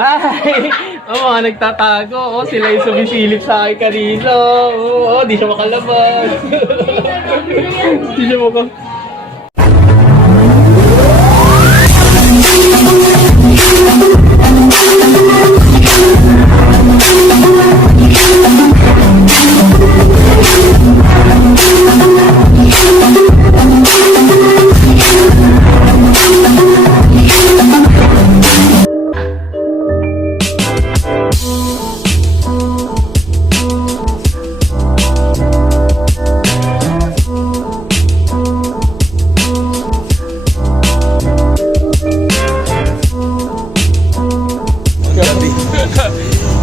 Ay! Oo, mga nagtatago. Oh, sila yung sumisilip sa akin kanino. Oo, di siya makalabas. Di siya makalabas.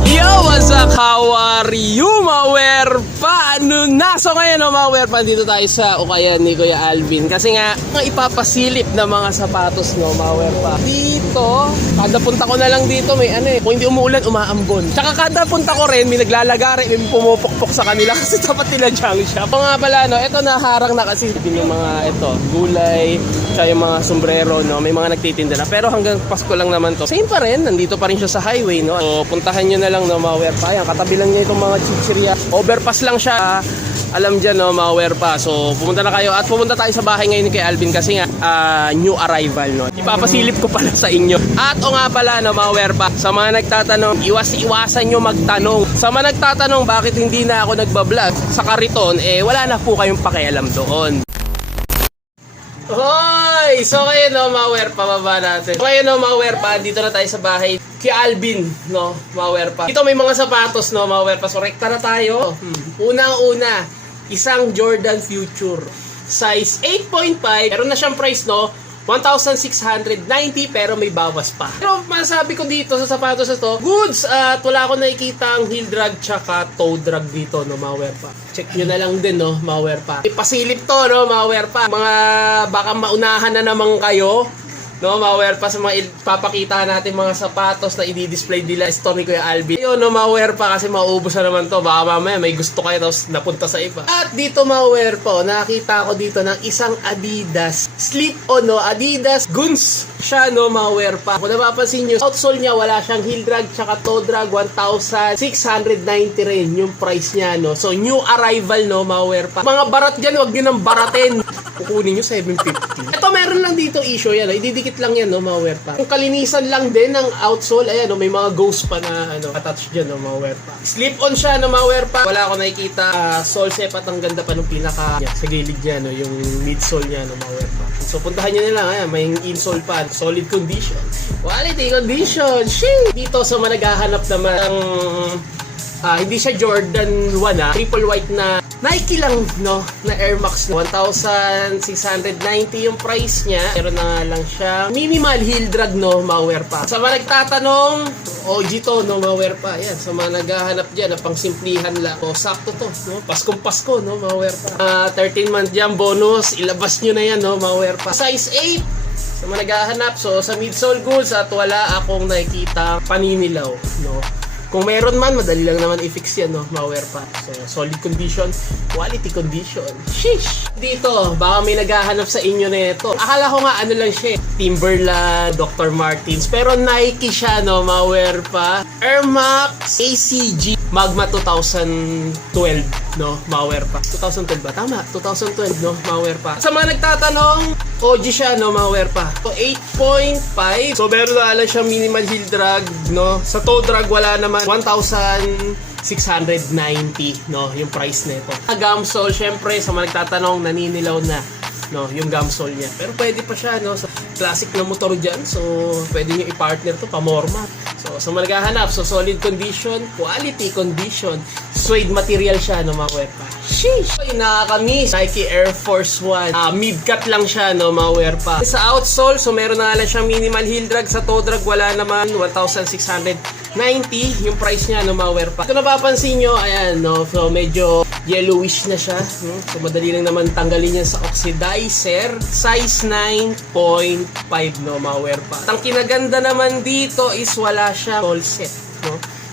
Yo, what's up? How are you, Mawer? Paano na? So ngayon, Mawer, dito tayo sa ukayan ni Kuya Alvin. Kasi nga, ipapasilip na mga sapatos, Mawer pa. Dito, kada punta ko na lang dito, may kung hindi umuulan, umaambon. Tsaka kada punta ko rin, may naglalagari, may pumupukpok sa kanila kasi tapat nila junk shop. O nga pala, ito naharang na kasi yung mga gulay, tsaka yung mga sombrero, may mga nagtitinda na. Pero hanggang Pasko lang naman to. Same pa rin, nandito pa rin siya sa highway, So, puntahan nyo na lang, Mawer pa. Yan, katabi lang niya itong mga chichirya. Overpass lang siya. Alam dyan, Mawer pa. So, pumunta na kayo. At pumunta tayo sa bahay ngayon kay Alvin kasi nga, new arrival, Ipapasilip ko pala sa inyo. At o nga pala, Mawer pa. Sa mga nagtatanong, iwasan nyo magtanong. Sa mga nagtatanong, bakit hindi na ako nagbablog sa kariton, wala na po kayong pakialam doon. Hoy! So ngayon, Mawer, pababa natin. So ngayon, Mawer pa, dito na tayo sa bahay kay Alvin, Mawer pa. Dito may mga sapatos, Mawer pa. So rekta na tayo. Unang-una, isang Jordan Future. Size 8.5. Meron na siyang price, 1,690 pero may bawas pa. Pero masasabi ko dito sa sapatos na to, goods at wala akong nakikita ang heel drag tsaka toe drag dito, Mawer pa. Check nyo na lang din, Mawer pa. Ipasilip to, Mawer pa. Mga baka maunahan na naman kayo, Mawer pa sa mga ipapakita natin mga sapatos na i-display nila store ni Kuya Alvin. Ayun, Mawer pa kasi mauubos na naman to. Baka mamaya may gusto kayo tapos napunta sa iba. At dito, Mawer pa, nakita ko dito ng isang Adidas slip-on, Adidas Guns siya, Mawer pa. Kung napapansin nyo, outsole niya wala siyang heel drag tsaka toe drag. 1,690 rin yung price niya, So new arrival, Mawer pa. Mga barat dyan, wag nyo nang baratin. Kukunin nyo 750. Ito meron lang dito issue yan, ididikit lang yan, Mawer pa. Kung kalinisan lang din ng outsole, ayan, may mga ghost pa na attach dyan, Mawer pa. Slip-on siya, Mawer pa. Wala ako nakikita sole set at ang ganda pa nung pinaka sa gilid niya, yung midsole niya, Mawer pa. So puntahan nyo na lang, ayan, may insole pa, solid condition, quality condition. Sheesh! Dito sa mga naghahanap naman ng hindi siya Jordan 1, triple white na Nike lang, na Air Max, 1,690 yung price niya. Pero na nga lang siya minimal heel drag, Mawer pa. Sa mga nagtatanong, OG to, Mawer pa. Yan, sa mga naghahanap dyan na pang simplihan lang. Sakto to, Paskong Pasko, Mawer pa. 13 month dyan, bonus, ilabas nyo na yan, Mawer pa. Size 8, sa mga naghahanap, so sa midsole goods at wala akong nakikita paninilaw, Kung meron man, madali lang naman i-fix yan, Mawer pa. So, solid condition, quality condition. Sheesh! Dito, baka may naghahanap sa inyo na ito. Akala ko nga, lang siya, Timberland, Dr. Martens. Pero Nike siya, Mawer pa. Air Max ACG Magma 2012, Mawer pa. 2012 ba? Tama, 2012, Mawer pa. Sa mga nagtatanong, OG siya, Mawer pa. So, 8.5. So, meron na lang siya minimal heel drag, Sa toe drag, wala naman. 1,690, yung price nito. Gum sole, syempre, sa mga nagtatanong, naninilaw na, yung gum sole niya. Pero pwede pa siya, sa classic na motor dyan. So, pwede nyo i-partner to, pamorma. So, sa mga naghahanap, so solid condition, quality condition, suede material siya, Mawer pa. Sheesh! Yung nakakamiss, Nike Air Force 1. Mid-cut lang siya, Mawer pa. Sa outsole, so meron na lang siyang minimal heel drag. Sa toe drag, wala naman. 1,690 yung price niya, Mawer pa. Ito napapansin nyo, ayan, so medyo yellowish na siya. So madali lang naman tanggalin yan sa oxidizer. Size 9.5, Mawer pa. Ang kinaganda naman dito is wala siya sole set,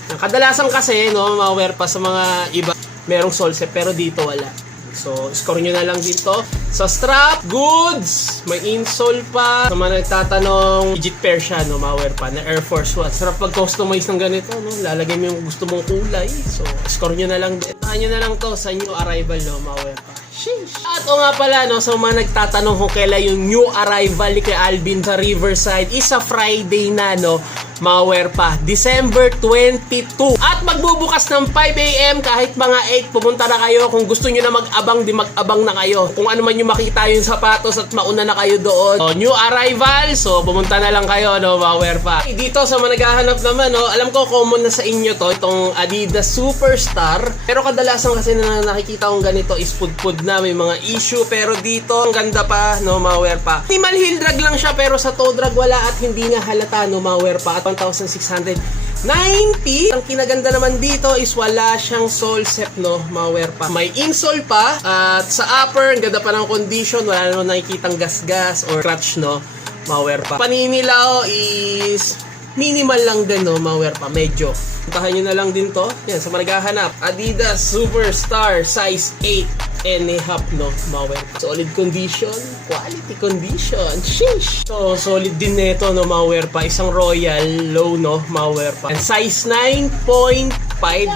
Kadalasan kasi, Mawer pa sa mga iba, merong sole set, pero dito wala. So, score nyo na lang dito. Sa strap, goods! May insole pa. Sa mga nagtatanong, legit pair siya, no? Mga wear pa, na Air Force One. Sarap pag-customize ng ganito, no? Lalagay mo yung gusto mong kulay. So, score nyo na lang din. Tahan nyo na lang to sa new arrival, no? Mga wear pa. Sheesh. At o nga pala, no, sa mga nagtatanong kung kailan yung new arrival ni kay Alvin sa Riverside, is a Friday na, no, mga pa, December 22. At magbubukas ng 5 AM kahit mga 8, pumunta na kayo. Kung gusto nyo na mag-abang, di mag-abang na kayo. Kung ano man yung makita yung sapatos at mauna na kayo doon. So, new arrival, so pumunta na lang kayo, no, mga pa. Dito sa mga naghahanap naman, no, alam ko common na sa inyo to, itong Adidas Superstar. Pero kadalasan kasi na nakikita kong ganito is pud-pud na, may mga issue. Pero dito, ang ganda pa, no, mga pa. Minimal heel drag lang siya, pero sa toe drag wala at hindi nga halata, no, mga pa. At 1,690. Ang kinaganda naman dito is wala siyang sole set, no, mga pa. May insole pa. At sa upper, ang ganda pa ng condition. Wala naman nakikitang gas-gas or scratch, no, mga pa. Paninilaw is minimal lang din, no, mga pa. Medyo. Puntahan nyo na lang din to. Yan, sa managahanap. Adidas Superstar size 8.5, no, mga pa. Solid condition, quality condition. Sheesh! So, solid din nito, no, mga pa. Isang Royal low, no, mga pa. And size 9.5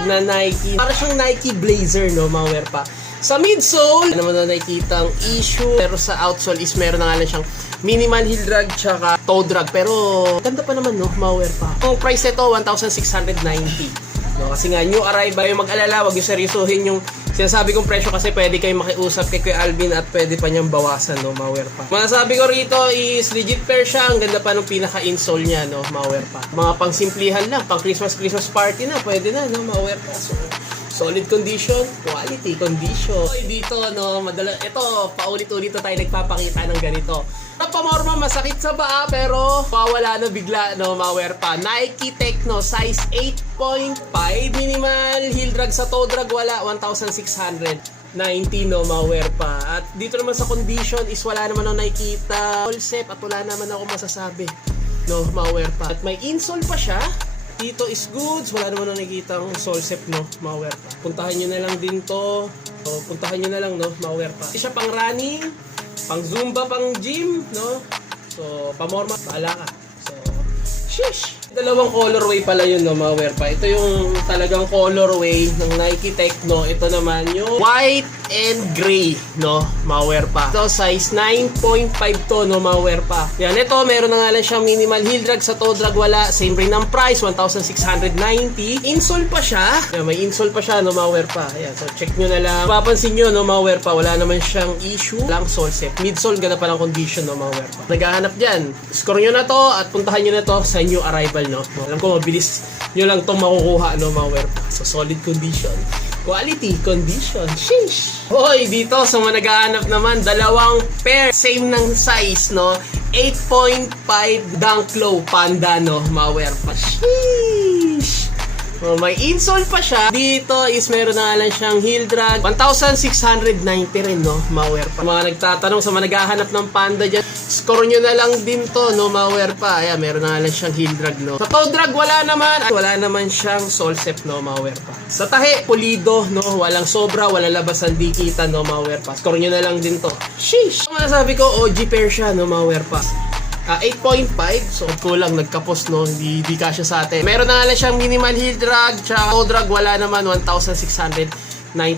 na Nike. Para siyang Nike Blazer, no, mga pa. Sa midsole, ano naman na nakikita ang issue. Pero sa outsole is meron na nga lang siyang minimal heel drag tsaka toe drag. Pero ganda pa naman, no, mga pa. Ang price nito, 1,690. No, kasi nga, new arrival, yung mag-alala, wag yung seryosohin yung sinasabi kong presyo kasi pwede kayong makiusap kay Kuya Alvin at pwede pa niyang bawasan, no, mga pa. Masasabi ko rito is legit pair siya. Ang ganda pa nung pinaka-insole niya, no, mga pa. Mga pang simplihan lang, pang Christmas party na, pwede na, no, mga pa. So, solid condition, quality condition. Dito, no, ito, paulit-ulit tayo nagpapakita ng ganito. Napamorma, masakit sa paa, pero pawala na bigla, no, mga pa. Nike Techno, size 8.5, minimal heel drag sa toe drag, wala, 1,690, no, mga pa. At dito naman sa condition is wala naman ako nakikita all set at wala naman ako masasabi, no, mga pa. At may insole pa siya. Dito is goods, wala naman na nakikita ang Solsep, no, mga pa. Puntahan nyo na lang din to. So, puntahan nyo na lang, no, mga pa. Isa pang running, pang zumba, pang gym, no. So, pamorma, bahala ka. So, sheesh! Dalawang colorway pala yun, no, mga pa. Ito yung talagang colorway ng Nike Techno. Ito naman yung white and gray, no, mga pa. Ito, size 9.5 to, no, mga pa. Yan, ito, meron na nga lang siyang minimal heel drag sa toe drag, wala. Same rin ng price, 1,690. Insole pa siya. Yan, may insole pa siya, no, mga pa. Yan, so check nyo na lang. Papansin nyo, no, mga pa, wala naman siyang issue. Lang sole set. Midsole, ganda pa ng condition, no, mga pa. Naghahanap dyan. Score nyo na to at puntahan nyo na to sa new arrival, no. Alam ko mabilis nyo lang itong makukuha, no, mga pa. So, solid condition. Quality condition. Sheesh! Hoy, dito sa mga naghahanap naman, dalawang pair. Same ng size, no. 8.5 Dunk Low Panda, no, mga pa. Sheesh! Oh, may insole pa siya. Dito is meron na lang siyang heel drag. 1,690 rin, no, mga pa. Mga nagtatanong sa mga naghahanap ng Panda dyan, score nyo na lang din to, no, mga pa. Ayan, meron na lang siyang heel drag, no. Sa toe drag, wala naman siyang Solsep, no, mga pa. Sa tahi, pulido, no, walang sobra, walang labasan, di kita, no, mga pa. Score nyo na lang din to. Sheesh! Masasabi ko, OG pair siya, no, mga pa. 8.5, so kulang, nagkapos, no, hindi kasya sa atin. Meron na nga lang siyang minimal heel drag, tsaka toe drag, wala naman, 1,690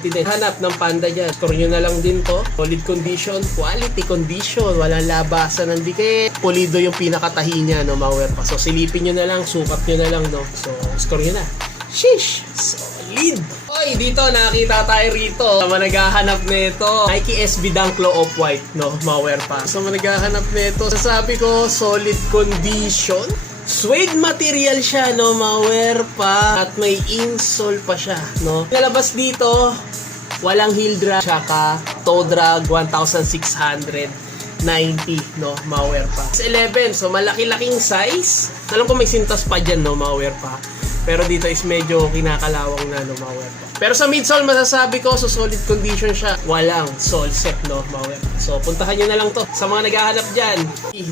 din. Hanap ng Panda dyan, score nyo na lang din to. Solid condition, quality condition, walang labasan ng dikit. Pulido yung pinakatahi niya, no, mga pa. So silipin nyo na lang, sukat nyo na lang, no. So score nyo na. Sheesh! Solid! Oy, dito nakita tayo rito. Sa naghahanap nito, Nike SB Dunk Low Off-White, no, mga pa. Sa naghahanap nito, sasabi ko, solid condition. Suede material siya, no, mga pa. At may insole pa siya, no. Nalabas dito, walang heel drag, tsaka toe drag, 1,690, no, mga pa. 11, so malaki-laking size. Alam ko may sintas pa dyan, no, mga pa. Pero dito is medyo kinakalawang na, no, mga pa. Pero sa midsole, masasabi ko, so solid condition siya. Walang sole set, no, mga pa. So, puntahan nyo na lang to. Sa mga naghahanap dyan,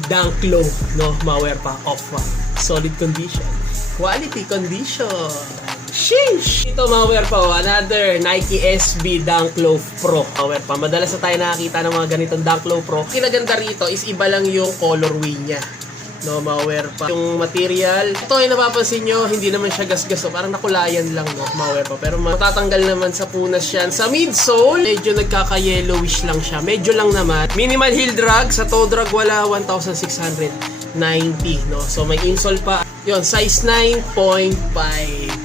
Dunk Low, no, mga pa, off-white. Solid condition. Quality condition. Sheesh! Ito mga wear pa, another Nike SB Dunk Low Pro. Mga wear pa, madalas na tayo nakakita ng mga ganitong Dunk Low Pro. Kinaganda rito is iba lang yung colorway niya. No, mga wear pa. Yung material, ito ay napapansin nyo, hindi naman siya gasgas. So, parang nakulayan lang, no, mga wear pa. Pero matatanggal naman sa punas yan. Sa midsole, medyo nagkaka-yellowish lang siya. Medyo lang naman. Minimal heel drag, sa toe drag wala, 1,690, no. So, may insole pa. Yun, size 9.5.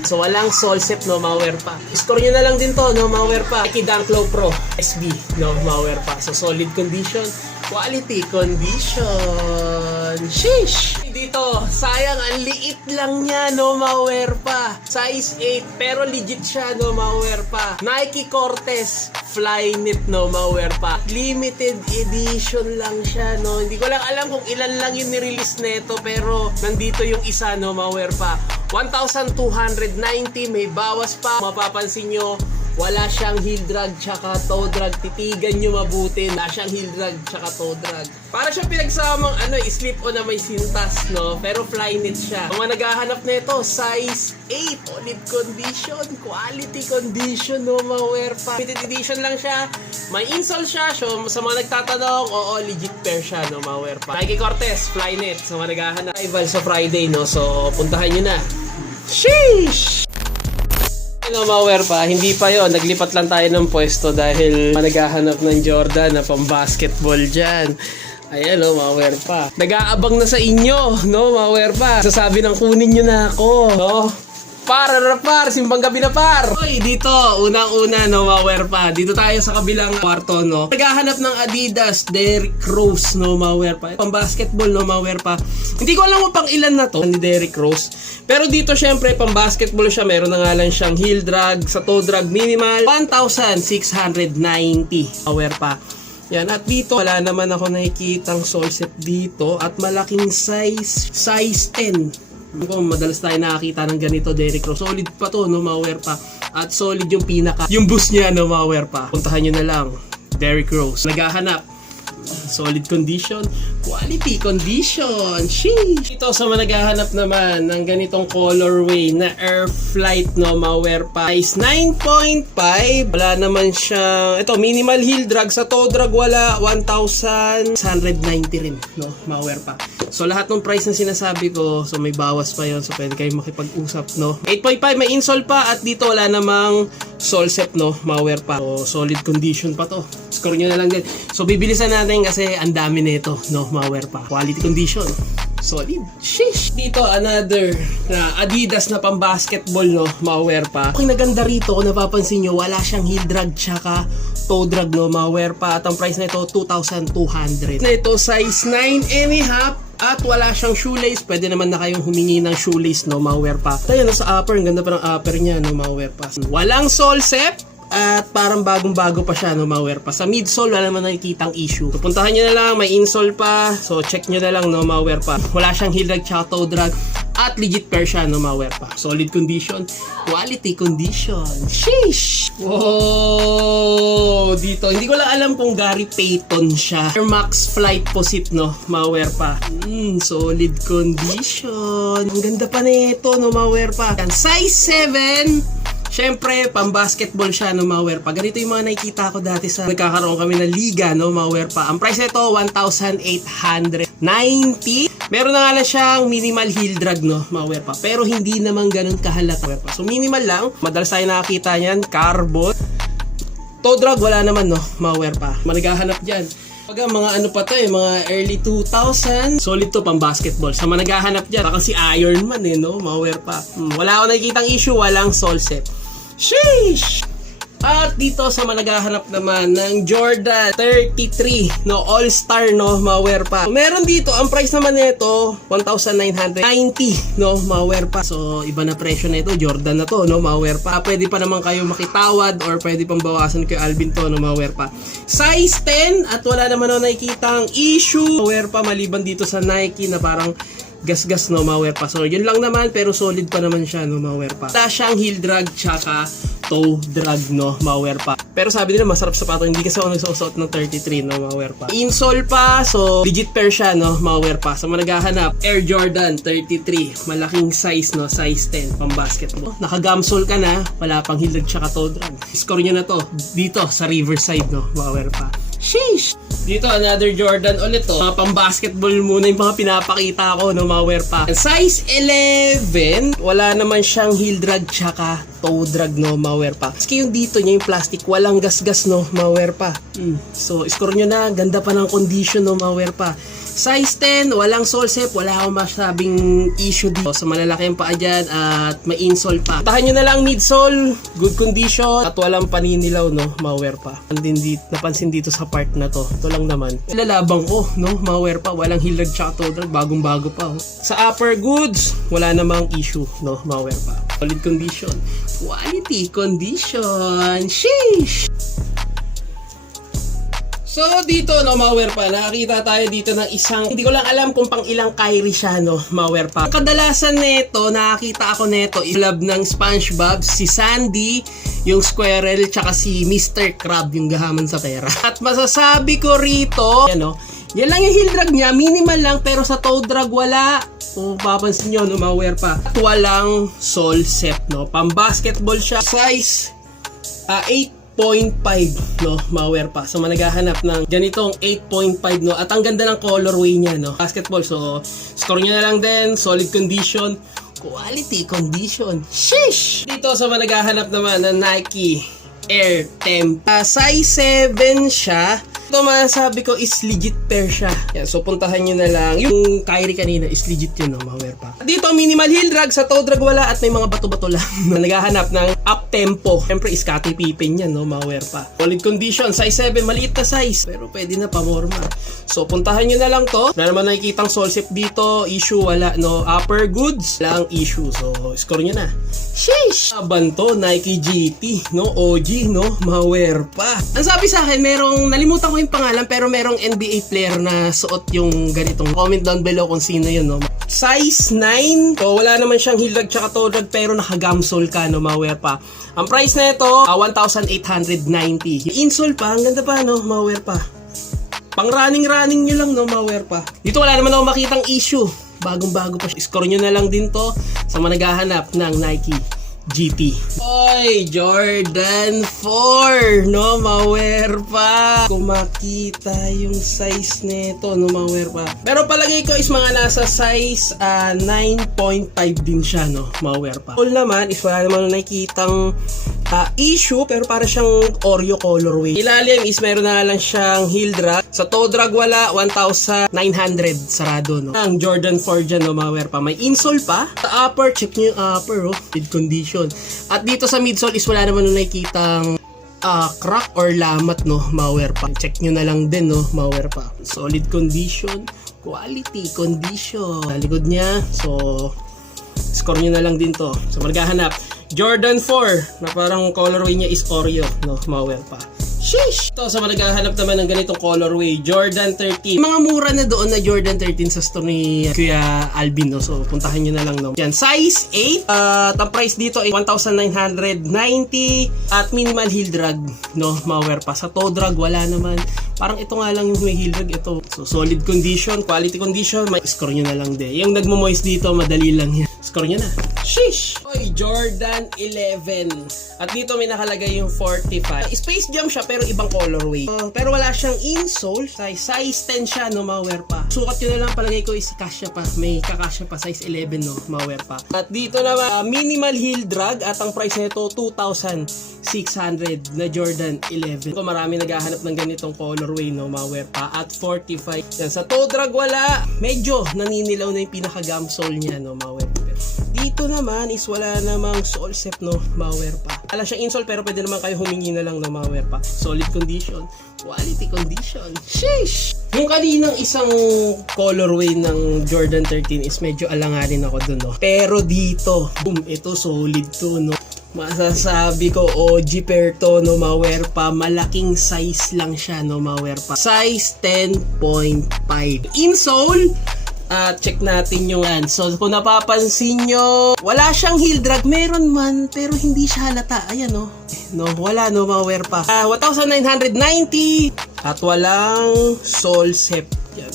So, walang sole set, no, mga wear pa. Score nyo na lang din to, no, mga wear pa. Nike Dunk Low Pro SB, no, mga wear pa. So, solid condition. Quality condition. Sheesh! Dito, sayang, ang liit lang niya, no, ma-wear pa. Size 8, pero legit siya, no, ma-wear pa. Nike Cortez Flyknit, no, ma-wear pa. Limited edition lang siya, no. Hindi ko lang alam kung ilan lang yung nirelease nito, pero nandito yung isa, no, ma-wear pa. 1,290, may bawas pa. Mapapansin nyo, wala siyang heel drag tsaka toe drag. Titigan nyo mabuti. Wala siyang heel drag tsaka toe drag. Para siya pinagsamang slip-on na may sintas, no? Pero Flyknit siya. Kung mga naghahanap nito, size 8. Solid condition. Quality condition, no, mga wear pa. Limited edition lang siya. May insole siya. So, sa mga nagtatanong, oo, legit pair siya, no, mga wear pa. Nike Cortez, Flyknit. Sa mga naghahanap. Arrival sa Friday, no? So, puntahan nyo na. Sheesh! Ano, ma-wear pa, hindi pa yon, naglipat lang tayo ng pwesto dahil naghahanap ng Jordan na pang-basketball dyan. Ayan, no, ma-wear pa. Nag-aabang na sa inyo, no, ma-wear pa. Sasabi ng kunin nyo na ako, no. Par, simbang gabi na par. Oy, dito, unang-una, no, ma-wear pa. Dito tayo sa kabilang kwarto, no. Naghahanap ng Adidas Derrick Rose, no, ma-wear pa. Pang basketball, no, ma-wear pa. Hindi ko alam kung pang ilan na to, ni Derrick Rose. Pero dito, syempre, pang basketball siya. Meron na nga lang siyang heel drag, sa toe drag minimal, 1,690, ma-wear pa. Yan, at dito, wala naman ako nakikitang sole set dito. At malaking size 10. Kung madalas tayo nakakita ng ganito, Derrick Rose. Solid pa to, no, ma-wear pa. At solid yung pinaka. Yung boost niya, no, ma-wear pa. Puntahan nyo na lang. Derrick Rose. Naghahanap. Solid condition. Quality condition. Sheesh! Ito sa mga naghahanap naman ng ganitong colorway na Air Flight, no, ma-wear pa. Size 9.5. Wala naman siya. Ito, minimal heel drag. Sa toe drag wala. 1,690 rin, no, ma-wear pa. So, lahat ng price na sinasabi ko, so may bawas pa yon. So, pwede kayo makipag-usap, no. 8.5, may insole pa. At dito, wala namang sole set, no, ma-wear pa. So, solid condition pa to. Score nyo na lang din. So, bibilisan natin kasi ang dami nito, no, ma-wear pa. Quality condition. Solid. Sheesh! Dito, another na Adidas na pang-basketball, no, ma-wear pa. Okay, naganda rito, kung napapansin nyo, wala siyang heel drag tsaka toe drag, no, ma-wear pa. At ang price na ito, 2,200. Na ito, size 9.5. At wala siyang shoelace. Pwede naman na kayong humingi ng shoelace, no, ma-wear pa. Tayo, sa upper, ang ganda pa ng upper niya, no, ma-wear pa. Walang sole set. At parang bagong-bago pa siya, no, ma-wear pa. Sa midsole, wala naman nakikitang issue. So, puntahan nyo na lang, may insole pa. So, check nyo na lang, no, ma-wear pa. Wala siyang heel drag, tsaka toe drag. At legit pair siya, no, ma-wear pa. Solid condition. Quality condition. Sheesh! Whoa! Dito, hindi ko lang alam kung Gary Payton siya. Air Max Flight Posit, no, ma-wear pa. Solid condition. Ang ganda pa nito, no, ma-wear pa. Yan, size 7. Siyempre, pang-basketball siya, no, ma-wear pa. Ganito yung mga nakikita ko dati sa nagkakaroon kami ng liga, no, ma-wear pa. Ang price nito, 1,890. Meron na nga lang siyang minimal heel drag, no, ma-wear pa. Pero hindi naman ganun kahalata, ma-wear pa. So, minimal lang. Madalas tayo nakakita niyan, carbon. Toe drag, wala naman, no, ma-wear pa. Managahanap dyan. Pag mga ano pa to mga early 2000, solid to pang basketball. Sa mga naghahanap dyan, baka si Iron Man, no, ma-wear pa. Wala ako nakikitang issue, walang sole set. Sheesh! At dito sa mga naghahanap naman ng Jordan 33, no, All-Star, no, ma-wear pa. So, meron dito, ang price naman nito, 1,990, no, ma-wear pa. So, iba na presyo na ito, Jordan na to, no, ma-wear pa. Pwede pa naman kayo makitawad or pwede pang bawasan kay Alvin to, no, ma-wear pa. Size 10 at wala naman ako nakikitang issue. Ma-wear pa maliban dito sa Nike na parang gas-gas, no, ma-wear pa. So, yun lang naman, pero solid pa naman siya, no, ma-wear pa. Wala siyang heel drag tsaka toe drag, no, mga pa. Pero sabi nila masarap sapato, hindi kasi ako nagsusuot ng 33, no, mga pa. Insole pa, so legit pair siya, no, mga pa. So managhahanap, Air Jordan 33, malaking size, no, size 10, pang basketball. Naka-gamsole ka na, wala pang heel drag tsaka toe drag. Score nyo na to dito sa Riverside, no, mga pa. Sheesh! Dito, another Jordan ulit to. Mga pang-basketball muna yung mga pinapakita ko, no, mga pa. Size 11, wala naman siyang heel drag tsaka toe drag, no, mga pa. Maski yung dito niya, yung plastic, walang gasgas, no, mga pa. So, score nyo na, ganda pa ng condition, no, mga pa. Size 10, walang sole step, wala akong masabing issue dito. So, malalaki yung paa dyan at may insole pa. Tahan nyo na lang midsole, good condition, at walang paninilaw, no, mga pa. Napansin dito sa part na to. Ito lang naman. Ilalabang ko, no, mga pa. Walang heel drag tsaka toe drag, bagong-bago pa. Oh. Sa upper goods, wala namang issue, no, mga pa. Solid condition. Quality condition. Sheesh! So dito, no, mga pa, nakakita tayo dito ng isang, hindi ko lang alam kung pang ilang Kyrie siya, no, mga pa. Kadalasan nito, nakakita ako nito, ilab ng SpongeBob, si Sandy, yung Squirrel, tsaka si Mr. Crab, yung gahaman sa pera. At masasabi ko rito, yan, no, yan lang yung heel drag niya, minimal lang, pero sa toe drag wala. Kung papansin nyo, no, mga pa. At walang sole set, no, pang basketball siya, size 8.5, no, mga pa. So managhahanap ng ganitong 8.5, no, at ang ganda ng colorway niya, no, basketball. So score niya na lang din, solid condition, quality condition. Sheesh! Dito sa managhahanap naman ng Nike Air Temp, size 7 siya. Ito masasabi ko is legit pair siya. Yan, so puntahan nyo na lang. Yung Kyrie kanina is legit yun, no, mga pa. Dito minimal heel drag, sa toe drag wala, at may mga bato-bato lang. Naghahanap ng up tempo. Siyempre is Scottie Pippen yan, no, mga pa. Solid condition, size 7, maliit na size, pero pwede na pamorma. So puntahan nyo na lang to. Wala naman nakikitang sole step dito, issue wala, no. Upper goods lang issue. So score nyo na. Sheesh! Abanto, Nike GT, no, OG, no, mga pa. Ang sabi sa akin, merong, nalimutan ko yung pangalan, pero merong NBA player na suot yung ganitong. Comment down below kung sino yun, no. Size 9, so wala naman siyang heel drag tsaka toe drag, pero naka-gamsole ka, no, mga pa. Ang price na ito, 1,890. Yung insole pa, ang ganda pa, no, mga pa. Pang running nyo lang, no, mga pa. Dito wala naman ako makitang issue. Bagong-bago pa siya. Score nyo na lang din to sa mga naghahanap ng Nike GT. Oy, Jordan 4, no, mga pa. Kung makita yung size nito, no, mga pa. Pero palagay ko is mga nasa size 9.5 din siya, no, mga pa. All naman is wala naman nakikitang issue, pero para siyang Oreo colorway. Ilalim is meron na lang siyang heel drag. Sa toe drag wala, 1,900 sarado, no. Ang Jordan 4 dyan, no, mga pa. May insole pa. Sa upper, check nyo yung upper, oh, mid condition. At dito sa midsole is wala naman nakikitang crack or lamat, no, mga pa. Check nyo na lang din, no, mga pa. Solid condition, quality condition. Sa likod niya, so score nyo na lang din to. So maghahanap Jordan 4 na parang colorway niya is Oreo, no, mga pa. Sheesh! Ito sa mga naghahanap naman ng ganitong colorway, Jordan 13. Mga mura na doon na Jordan 13 sa store ni Kuya Alvin, no? So puntahan nyo na lang, no? Yan, size 8. At ang price dito ay 1,990 at minimal heel drag, no, mga pa. Sa toe drag wala naman. Parang ito nga lang yung may heel drag, ito. So solid condition, quality condition, may score nyo na lang din. Yung nagmo-moist dito, madali lang yan. Score nyo na. Sheesh! Oy, Jordan 11. At dito may nakalagay yung 45. Space Jam siya pero ibang colorway. Pero wala siyang insole. Size 10 siya, no, mga pa. Sukat yun na lang, palagay ko is kasya pa. May kakasya pa, size 11, no, mga pa. At dito naman, minimal heel drag at ang price nito 2,600 na Jordan 11. Kung marami naghahanap ng ganitong colorway, no, mga pa. At 45. Yan, sa toe drag wala. Medyo naninilaw na yung pinaka-gamsole niya, no, mga pa. Dito naman is wala namang sole set, no, mga pa. Wala siyang insole pero pwede naman kayo humingi na lang ng mga pa. Solid condition, quality condition. Sheesh! Yung kaninang isang colorway ng Jordan 13 is medyo alanganin ako dun, no. Pero dito, boom, ito solid to, no. Masasabi ko, OG pair to, no, mga pa. Malaking size lang siya, no, mga pa. Size 10.5. Insole, At check natin yung So kung napapansin nyo, wala siyang heel drag. Meron man, pero hindi siya halata. Ayan no. No, wala no, mga werpa. 1,990 at walang Solsep. Yan.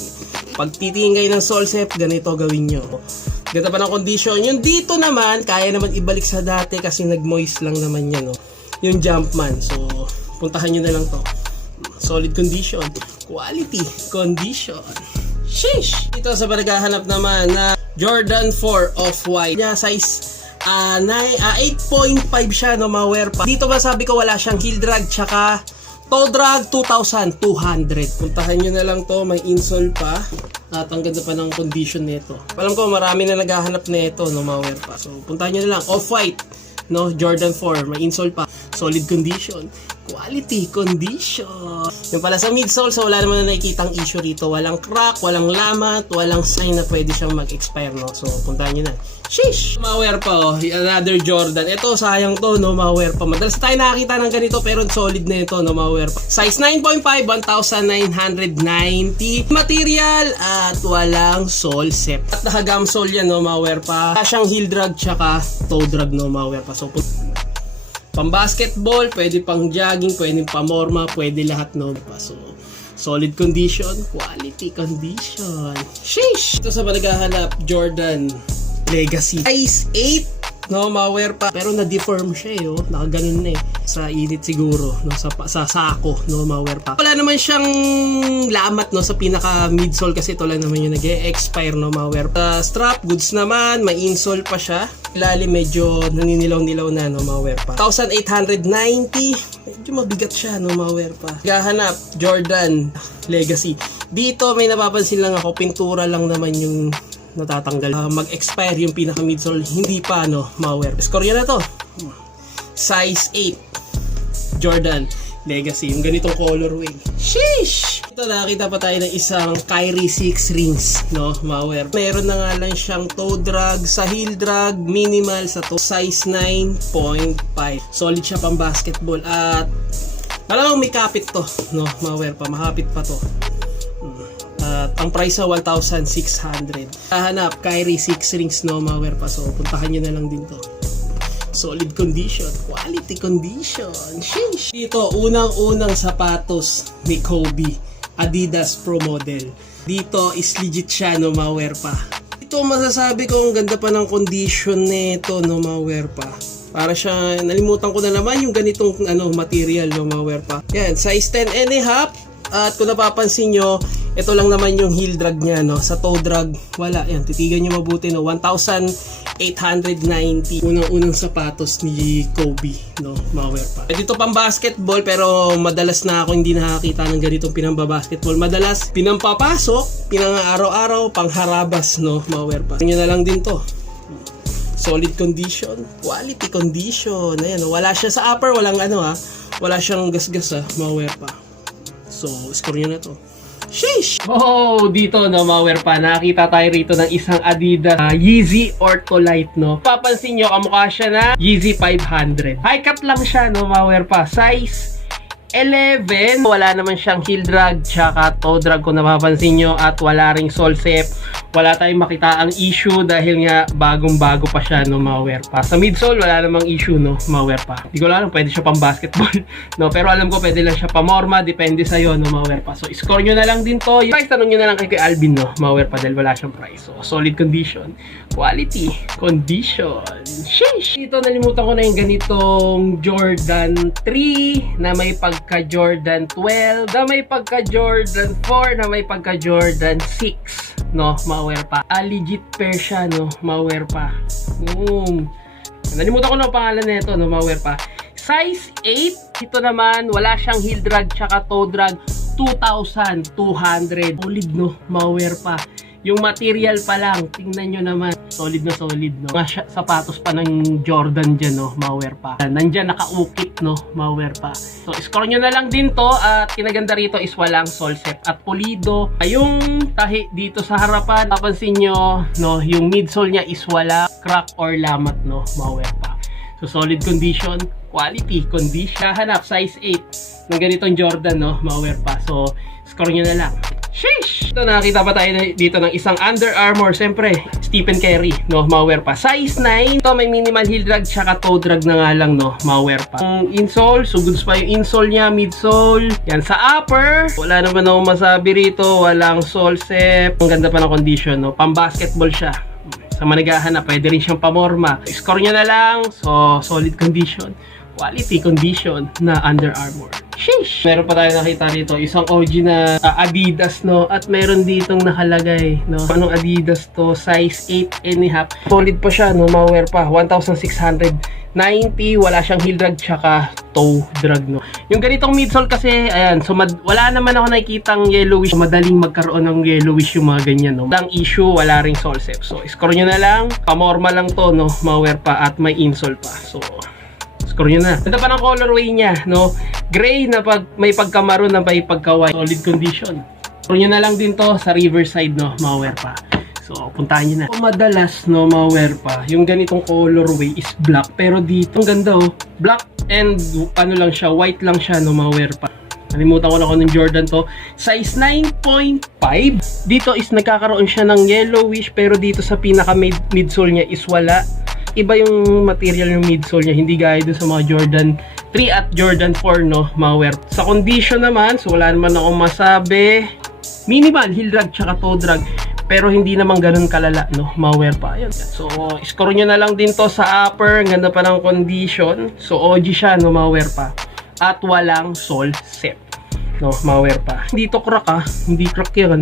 Pag titingin kayo ng Solsep, ganito gawin nyo. Ganda pa ng condition. Yung dito naman, kaya naman ibalik sa dati kasi nag-moist lang naman yan. No? Yung Jumpman. So, puntahan nyo na lang to. Solid condition. Quality condition. Sheesh! Ito sa naghahanap naman na Jordan 4 Off-White. Yeah, size 8.5 siya, no, mga werpa. Dito ba sabi ko wala siyang heel drag, tsaka toe drag 2,200. Puntahan nyo na lang to, may insole pa. At ang ganda pa ng condition nito. Alam ko marami na naghahanap nito, no, mga werpa. So, puntahan nyo na lang. Off-White, no, Jordan 4, may insole pa. Solid condition. Quality condition. Yung pala sa midsole, so wala naman na nakikitang issue rito. Walang crack, walang lamat, walang sign na pwede siyang mag-expire, no. So, puntahan nyo na. Sheesh! Mga werpa, oh, another Jordan. Ito, sayang to, no, mga werpa. Madalas tayo nakakita ng ganito, pero solid na ito, no, mga werpa. Size 9.5, 1,990. Material at walang Solsep. At naka-gum sole yan, no, mga werpa. Wala siyang heel drag, tsaka toe drag, no, mga werpa. So, pang basketball, pwede pang jogging, pwede pamorma, pwede lahat, no. So, solid condition, quality condition. Sheesh! Ito sa naghahanap, Jordan Legacy. Size 8, no, mga werpa. Pero na-deform siya, eh, oh. Nakaganon na eh. Sa init siguro, no, sa sako, no, mga werpa. Wala naman siyang lamat, no, sa pinaka midsole kasi ito lang naman yung nag-e-expire, no, mga werpa. Strap, goods naman, may insole pa siya. Ilalim medyo naninilaw-nilaw na, no, mga werpa. 1,890. Medyo mabigat siya, no, mga werpa. Gahanap, Jordan Legacy. Dito may napapansin lang ako, pintura lang naman yung natatanggal. Mag-expire yung pinaka midsole, hindi pa, no, mga werpa. Score yan na to. Size 8 Jordan Legacy, yung ganitong colorway. Sheesh! Ito, nakakita pa tayo ng isang Kyrie 6 rings, no, mga werpa. Meron na nga lang siyang toe drag, sa heel drag, minimal sa toe. Size 9.5. Solid siya pang basketball. At malamang may kapit to, no, mga werpa. Mahapit pa to. At ang price sa 1,600. Hahanap, Kyrie 6 rings, no, mga werpa. So, puntahan nyo na lang din to. Solid condition, quality condition. Sheesh! Dito, unang-unang sapatos ni Kobe. Adidas Pro Model. Dito is legit siya, no, mga werpa. Ito, masasabi ko, ang ganda pa ng condition nito, no, mga werpa. Para siya, nalimutan ko na naman yung ganitong material, no, mga werpa. Yan, size 10.5. At kung napapansin nyo, ito lang naman yung heel drag niya, no. Sa toe drag, wala. Yan, titigan nyo mabuti, no. 1,890. Unang-unang sapatos ni Kobe, no, mga werpa. Dito pang basketball, pero madalas na ako hindi nakakita ng ganitong pinambabasketball. Madalas, pinampapasok, pinang-araw-araw, pangharabas, no, mga werpa. Tingnan na lang din to. Solid condition, quality condition. Ayan, wala siya sa upper, walang wala siyang gasgas, mga werpa. So, score nyo na to. Sheesh! Oh, dito, no, mga werpa, nakakita tayo rito ng isang Adidas Yeezy Ortholite, no. Papansin nyo, kamukha siya na Yeezy 500. High cut lang siya, no, mga werpa. Size 11. Wala naman siyang heel drag, tsaka toe drag kung napapansin nyo, at wala ring Solsep. Wala tayong makita ang issue dahil nga bagong-bago pa siya, no, mga werpa. Sa midsole, wala namang issue, no, mga werpa. Hindi ko alam, pwede siya pang basketball, no, pero alam ko pwede lang siya pamorma, depende sa'yo, no, mga werpa. So, score nyo na lang din to. Yung price, tanong nyo na lang kay Alvin, no, mga werpa, dahil wala siyang price. So, solid condition, quality condition. Sheesh! Dito, nalimutan ko na yung ganitong Jordan 3 na may pagka-Jordan 12, na may pagka-Jordan 4, na may pagka-Jordan 6, no, mga werpa. Legit pair siya, no, mga werpa. Nalimutan ko na ang pangalan nito, no, mga werpa. Size 8. Ito naman, wala siyang heel drag tsaka toe drag. 2,200. Solid, no, mga werpa. Yung material pa lang, tingnan nyo naman. Solid na solid, no. Mga sapatos pa ng Jordan dyan, no, mga werpa. Nandyan nakaukit, no, mga werpa. So, score nyo na lang din to. At kinaganda rito is walang Solsep at pulido. Yung tahi dito sa harapan, napansin nyo, no, yung midsole niya is wala crack or lamat, no, mga werpa. So, solid condition, quality condition. Hanap, size 8 ng ganitong Jordan, no, mga werpa. So, score nyo na lang. Sheesh! Ito, nakakita pa tayo dito ng isang Under Armour. Siyempre, Stephen Curry, no? Malware pa. Size 9. Ito, may minimal heel drag, tsaka toe drag na nga lang, no? Malware pa. Ang insole, so goods pa yung insole niya, midsole. Yan, sa upper, wala naman akong masabi rito. Walang sole sep. Ang ganda pa ng condition, no? Pang-basketball siya. Sa managahan na, pwede rin siyang pamorma. Score niya na lang, so solid condition. Quality condition na Under Armour. Sheesh! Meron pa tayo nakita dito, isang OG na Adidas, no? At meron ditong nakalagay, no? Anong Adidas to? Size 8.5. Solid pa siya, no? Malware pa. 1,690. Wala siyang heel drag tsaka toe drag, no? Yung ganitong midsole kasi, ayan, so wala naman ako nakikitang yellowish. Madaling magkaroon ng yellowish yung mga ganyan, no? Walang issue, wala ring sole sep. So, score nyo na lang. Pamorma lang to, no? Malware pa at may insole pa. So, score nyo na. Ganda pa ng colorway niya, no? Gray na may pagkamaroon na may pagka-white. Solid condition. Score nyo na lang din to sa Riverside, no? Malware pa. So, puntahan nyo na. Madalas, no, malware pa. Yung ganitong colorway is black. Pero dito, ang ganda, oh. Black and ano lang siya, white lang siya, no, malware pa. Nalimutan ko na kung ng Jordan to. Size 9.5. Dito is nagkakaroon siya ng yellowish. Pero dito sa pinaka midsole niya is wala. Iba yung material ng midsole niya, hindi gaya dun sa mga Jordan 3 at Jordan 4, no, malware. Sa condition naman, so wala naman akong masabi. Minimal heel drag tsaka toe drag, pero hindi naman ganun kalala, no, malware pa. Ayan. So, score nyo na lang din to sa upper. Ang ganda pa ng condition. So, OG siya, no, malware pa. At walang sole sep, no, malware pa. Hindi to crack, hindi crack yan,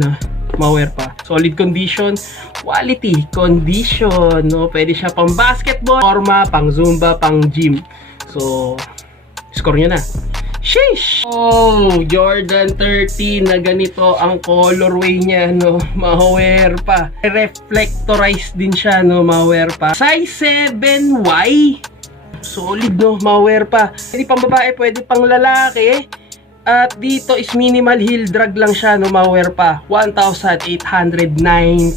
malware pa. Solid condition, quality condition, no? Pwede siya pang basketball, forma, pang zumba, pang gym. So, score nyo na. Sheesh! Oh, Jordan 13 na ganito ang colorway niya, no? Malware pa. Reflectorized din siya, no? Malware pa. Size 7Y. Solid, no? Malware pa. Pwede pang babae, pwede pang lalaki. At dito is minimal heel drag lang siya, no, malware pa. 1,890.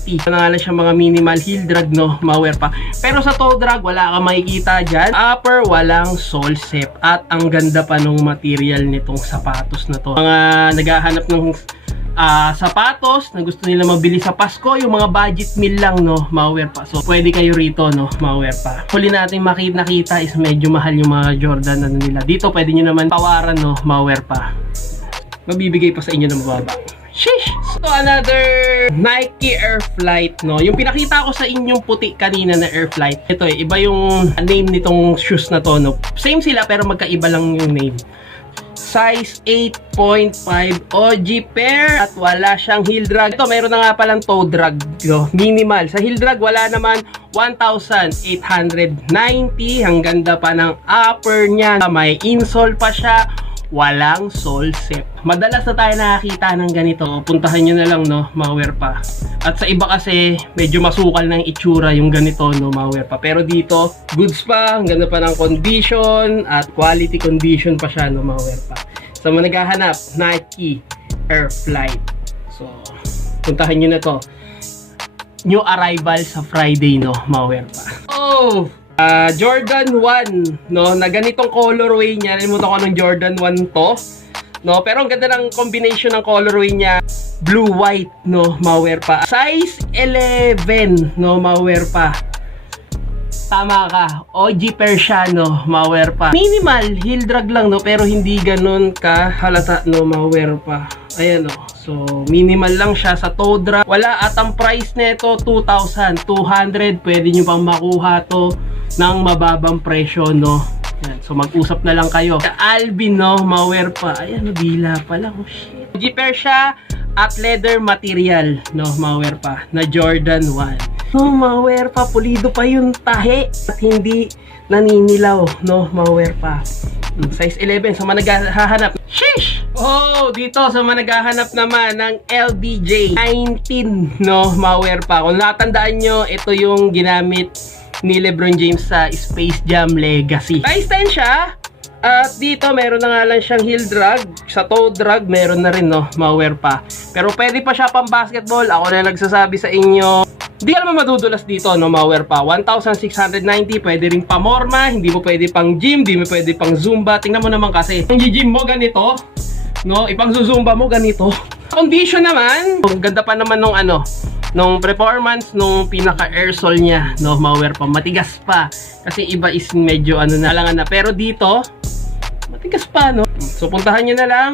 Ito na nga lang siya mga minimal heel drag, no, malware pa. Pero sa toe drag, wala kang makikita dyan. Upper, walang sole sep. At ang ganda pa ng material nitong sapatos na to. Mga naghahanap ng sapatos na gusto nila mabili sa Pasko, yung mga budget meal lang, no, malware pa. So, pwede kayo rito, no, malware pa. Huli natin nakita is medyo mahal yung mga Jordan ano nila. Dito, pwede nyo naman tawaran, no, malware pa. Mabibigay pa sa inyo ng mababa. Sheesh! So, another Nike Air Flight, no. Yung pinakita ko sa inyong puti kanina na Air Flight. Ito iba yung name nitong shoes na to, no. Same sila, pero magkaiba lang yung name. Size 8.5 OG pair at wala siyang heel drag. Ito, meron na nga palang toe drag, no? Minimal. Sa heel drag, wala naman. 1,890. Ang ganda pa ng upper niya. May insole pa siya. Walang sole sep. Madalas na tayo nakakita ng ganito. Puntahan nyo na lang, no, malware pa. At sa iba kasi, medyo masukal ng itsura yung ganito, no, malware pa. Pero dito, goods pa, ang ganda pa ng condition, at quality condition pa siya, no, malware pa. Sa mga naghahanap, Nike Air Flight. So, puntahan nyo na to. New arrival sa Friday, no, malware pa. Oh! Jordan 1, no, na ganitong colorway niya. Nalimutan ko anong Jordan 1 to, no, pero ang ganda ng combination ng colorway niya, blue white, no, malware pa. Size 11, no, malware pa. Tama ka, OG pair siya, no, malware pa. Minimal heel drag lang, no, pero hindi ganun ka halata, no, malware pa. Ayan, no. So, minimal lang siya sa toe drag. Wala at ang price nito 2,200. Pwede nyo pang makuha to ng mababang presyo, no. Yan. So, mag-usap na lang kayo. Sa Alvin, no, malware pa. Ayan, dila pa lang. Oh, shit. G-pair siya at leather material, no, malware pa. Na Jordan 1. No, malware pa. Pulido pa yung tahe at hindi naninilaw, no, malware pa. Size 11 sa mga naghahanap. Sheesh! Oh, dito sa mga naghahanap naman ng LBJ 19, no, malware pa. Kung natandaan nyo, ito yung ginamit ni LeBron James sa Space Jam Legacy. Size 10 siya. At dito, meron na nga lang siyang heel drag. Sa toe drag, meron na rin, no, malware pa. Pero pwede pa siya pang basketball. Ako na nagsasabi sa inyo. Hindi ka naman madudulas dito, no, malware pa. 1,690, pwede rin pamorma. Hindi mo pwede pang gym, hindi mo pwede pang zumba. Tingnan mo naman kasi. Ang gym mo ganito, no, ipang zumba mo ganito. Condition naman, ang ganda pa naman nung nung performance nung pinaka airsole niya, no, mga Werpa, matigas pa. Kasi iba is medyo nalangan na, pero dito matigas pa, no. So puntahan niyo na lang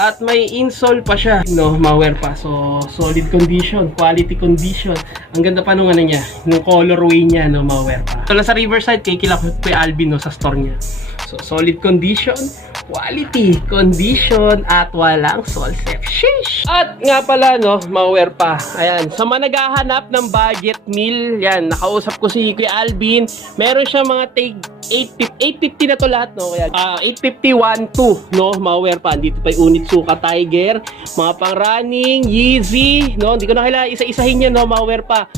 at may insole pa siya, no, mga Werpa. So solid condition, quality condition. Ang ganda pa nung niya, nung colorway niya, no, mga Werpa. So lang sa Riverside kay Alvin, no, sa store niya. So solid condition, quality condition at walang soul theft. Sheesh! At nga pala, no, mga Werpa, ayan, sa mga naghahanap ng budget meal, yan, nakausap ko si Kuya Alvin. Meron siya mga take 850 na to lahat, no. Kaya 850 no, mga Werpa. Dito pa yung Onitsuka Tiger, mga pang running, Yeezy, no. Hindi ko na kailangan isa-isahin yan, no, mga Werpa.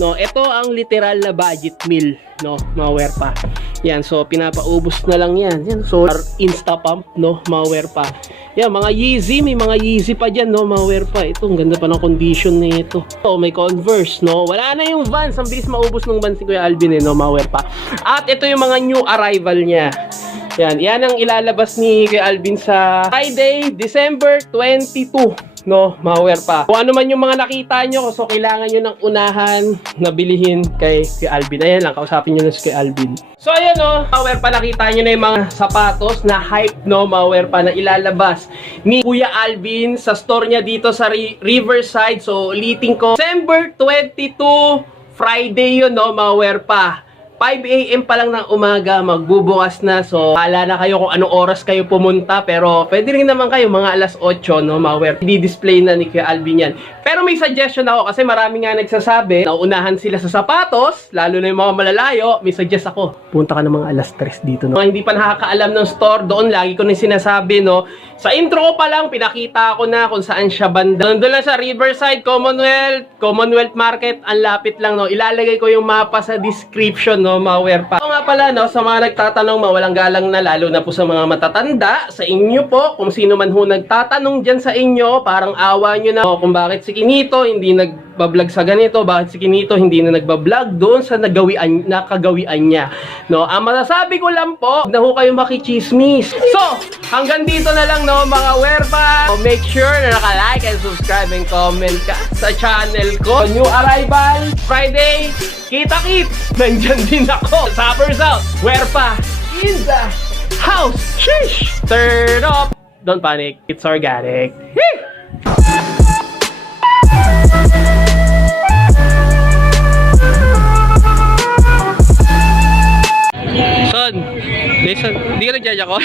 No, ito ang literal na budget meal, no, mga Werpa. Yan, so pinapaubos na lang yan. Yan, so Insta Pump, no, mga Werpa. Yan, mga Yeezy, may mga Yeezy pa dyan, no, mga Werpa. Ito, ang ganda pa ng condition na ito. So, may Converse, no. Wala na yung Vans, ang bilis maubos ng Vans ni Kuya Alvin, no, mga Werpa. At ito yung mga new arrival niya. Yan ang ilalabas ni Kuya Alvin sa Friday, December 22. No, mga Werpa. Kung ano man yung mga nakita nyo, so kailangan nyo ng unahan na bilihin kay Alvin. Ayan lang, kausapin nyo na si Alvin. So ayan, no, mga Werpa, nakita nyo na yung mga sapatos na hype, no, mga Werpa, na ilalabas ni Kuya Alvin sa store niya dito sa Riverside. So ulitin ko, December 22, Friday yun, no, mga Werpa. 5 AM pa lang ng umaga, magbubukas na. So, hala na kayo kung anong oras kayo pumunta. Pero, pwede rin naman kayo mga alas 8, no, mga Werpa. Di-display na ni Kuya Alvin yan. Pero may suggestion ako kasi marami nga nagsasabi na unahan sila sa sapatos, lalo na yung mga malalayo. May suggest ako, punta ka ng mga alas 3 dito, no. Mga hindi pa nakakaalam ng store, doon lagi ko na sinasabi, no. Sa intro ko pa lang, pinakita ko na kung saan siya banda. Doon lang sa Riverside, Commonwealth Market, ang lapit lang, no. Ilalagay ko yung mapa sa description, no, mga Werpa. So nga pala, no, sa mga nagtatanong, mawalang galang na, lalo na po sa mga matatanda, sa inyo po, kung sino man ho nagtatanong dyan sa inyo, parang awa nyo na, no, kung bakit si Kinito hindi nagbablog sa ganito, bakit si Kinito hindi na nagbablog doon sa nakagawian niya, no. Ang masasabi ko lang po, na ho kayo makichismis. So, hanggang dito na lang, no, mga Werpa. So, make sure na naka-like and subscribe and comment ka sa channel ko. New arrival, Friday, kita-kits! Nandyan din ako. Sappers out, Werpa in the house. Sheesh! Turn up! Don't panic, it's organic. Son, listen, hindi ka nagjaja ko?